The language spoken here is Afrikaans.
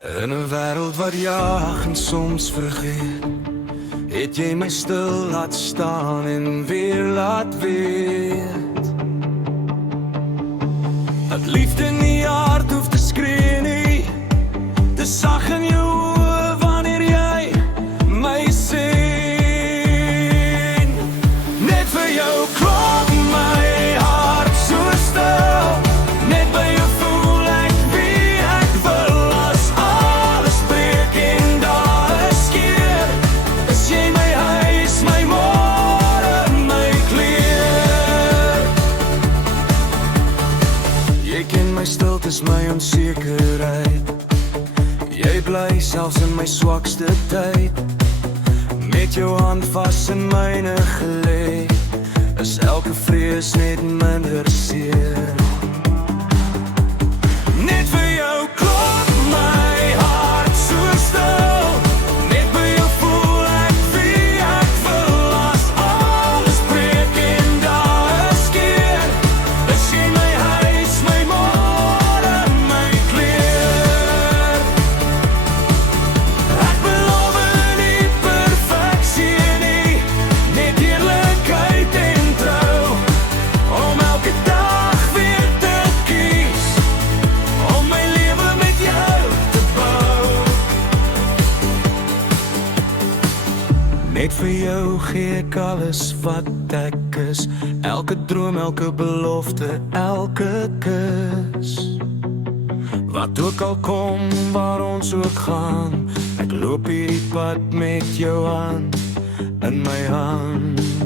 In 'n wêreld wat jag en soms vergeet, het jy my stil laat staan en weer laat weet dat liefde nie hard hoef te skree nie. Dis sag in jou oë wanneer jy my sien. Net vir jou klop my hart so stil. Net by jou voel ek wie ek wil. As alles breek en daar is keer, is jy my huis, my môre, my kleur. Jy ken my stiltes, my onsekerheid. Jy bly selfs in my swakste tyd. Met jou hand vas in myne gelê, is elke vrees net minder seer. Net vir jou klop my hart so stil. Net by jou voel ek wie ek wil. As alles breek en daar is keer, is jy my huis, my môre, my kleur. Ek beloof nie perfeksie nie, net eerlikheid en trou. Om elke dag weer te kies, om my lewe met jou te bou. Net vir jou gee ek alles wat ek is. Elke droom, elke belofte, elke kus. Wat ook al kom, waar ons ook gaan, ek loop hierdie pad met jou hand in my hand.